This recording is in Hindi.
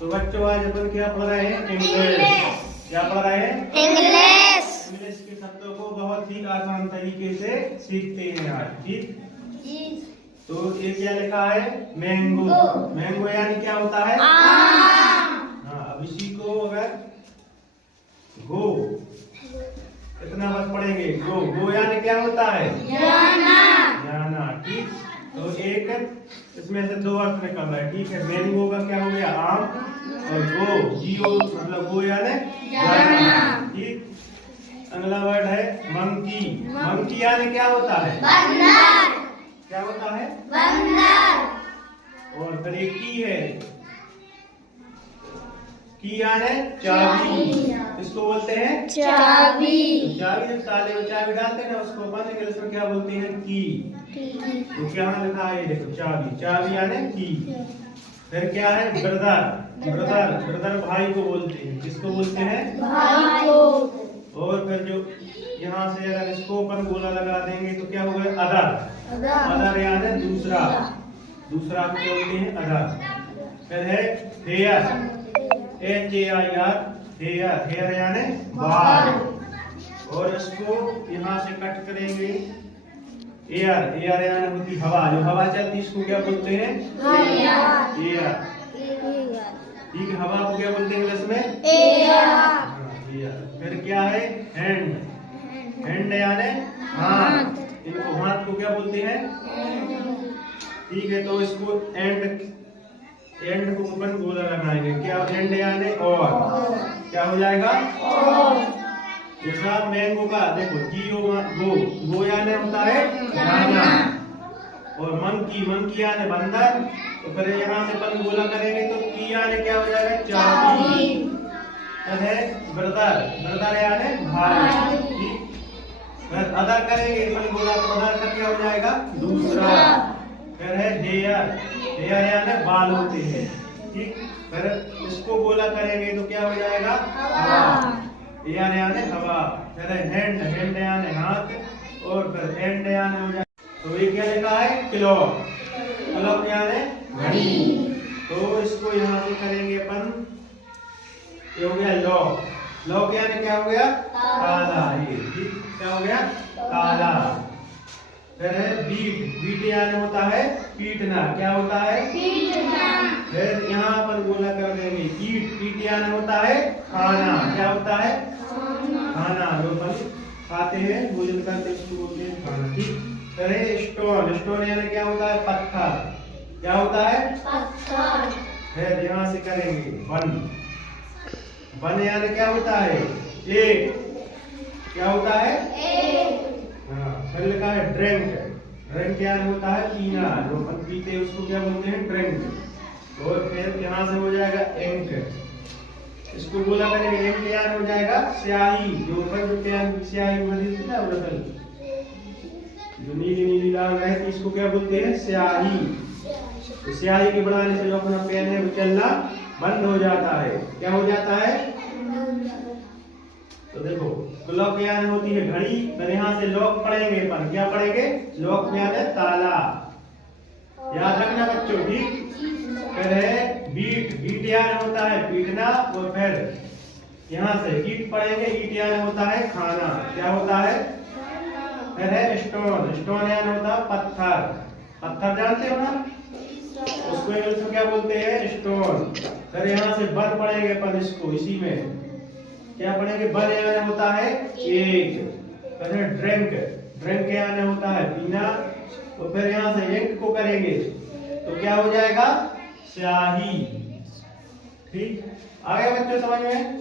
तो बच्चों आज अपन क्या पढ़ रहे हैं? इंग्लिश। क्या पढ़ रहे हैं? इंग्लिश। इंग्लिश के शब्दों को बहुत ही आसान तरीके से सीखते हैं आज। ठीक, तो ये क्या लिखा है? मैंगो। मैंगो यानी क्या होता है? हाँ, अब इसी को अगर गो इतना बस पढ़ेंगे। गो, गो यानी क्या होता है? जाना। ठीक, तो एक इसमें से दो अर्थ निकल रहा है। ठीक है, मैंगो का क्या हो गया? आम, और गो जीओ मतलब गो यानी जाना। ठीक, अगला वर्ड है मंकी। मंकी यानी क्या होता है? क्या होता है? और फिर एक की है, की यानी चाबी। इसको बोलते हैं चाबी। चाबी। जब ताले में चाबी डालते हैं ना उसको अपन इंग्लिश में क्या बोलते हैं? की। तो क्या लिखा है? देखो, चाबी। चाबी यानी की। फिर क्या है? ब्रदर। ब्रदर, ब्रदर भाई को बोलते हैं। किसको बोलते हैं? भाई को। और फिर जो यहाँ से अगर इसको अपन गोला लगा देंगे तो क्या होगा? अदर। अदर यानी दूसरा। दूसरा को बोलते हैं अदर। फिर है हेयर। HAIR, hair. हेयर यानी बाल। और इसको यहाँ से कट करेंगे। एयर। एयर यानी होती हवा। जो हवा चलती है इसको क्या बोलते हैं? एयर। ठीक है, हवा को क्या बोलते हैं इंग्लिश में? एयर। फिर क्या है? हैंड। हैंड यानी हाथ। इनको हाथ को क्या बोलते हैं? ठीक है, तो इसको एंड को अपन गोला लगाएंगे। क्या? एंड यानी और। क्या हो जाएगा? जैसा मैंगो का देखो, गो। गो यानी होता है जाना। और मंकी, मंकी यानी बंदर। तो फिर यहाँ से अपन गोला करेंगे तो की यानी क्या हो जाएगा? चाबी। फिर है ब्रदर। ब्रदर यानी भाई। ठीक, फिर अदर करेंगे अपन गोला तो अदर का क्या हो जाएगा? दूसरा। फिर है हेयर। हेयर यानी बाल होते हैं। ठीक, फिर इसको गोला करेंगे तो क्या हो जाएगा? हवा। एयर यानी हवा। फिर है हैंड। हैंड यानी हाथ। और फिर एंड यानी हो जाएगा। तो ये क्या लिखा है? क्लॉक। क्लॉक यानी घड़ी। तो इसको यहाँ से करेंगे अपन। ये हो गया लॉक। लॉक यानी क्या हो गया? ताला। ये ठीक, क्या हो गया? ताला। फिर है बीट। बीट यानी होता है पीटना। क्या होता है? फिर यहाँ पर गोला कर देंगे। ईट। ईट यानी होता है खाना। क्या होता है? खाना। जो अपन खाते हैं, भोजन करते हैं, इसको बोलते हैं खाना। ठीक, फिर है स्टोन। स्टोन यानी क्या होता है? पत्थर। क्या होता है? फिर यहाँ से करेंगे वन। वन यानी क्या होता है? एक। क्या होता है? हाँ, फिर लिखा है ड्रिंक। ड्रिंक क्या होता है? पीना। जो अपन पीते हैं उसको क्या बोलते हैं? ड्रिंक। और फिर यहाँ से हो जाएगा इंक। इसको बोला करेंगे इंक यानी हो जाएगा स्याही। जो अपन जो पेन स्याही बनी थी ना रतन, जो नीली नीली लाल रहती, इसको क्या बोलते हैं? स्याही। तो स्याही के बनाने से जो अपना पेन है वो चलना बंद हो जाता है। क्या हो जाता है? तो देखो, क्लॉक यानी होती है घड़ी। फिर यहाँ से लॉक पढ़ेंगे अपन। क्या पढ़ेंगे? लॉक यानी ताला। याद रखना बच्चों। ठीक, फिर है बीट। बीट यानी होता है पीटना। और फिर यहाँ से ईट पढ़ेंगे। ईट यानी होता है खाना। क्या होता है? फिर है स्टोन। स्टोन यानी होता है पत्थर। पत्थर जानते हो ना, उसको इंग्लिश में क्या बोलते हैं? स्टोन। फिर यहाँ से वन पढ़ेंगे अपन। इसको इसी में क्या पढ़ेंगे? वन यानी होता है एक। फिर है ड्रिंक। ड्रिंक यानी होता है पीना। तो फिर यहाँ से इंक को करेंगे तो क्या हो जाएगा? स्याही। ठीक, आ गया बच्चों समझ में?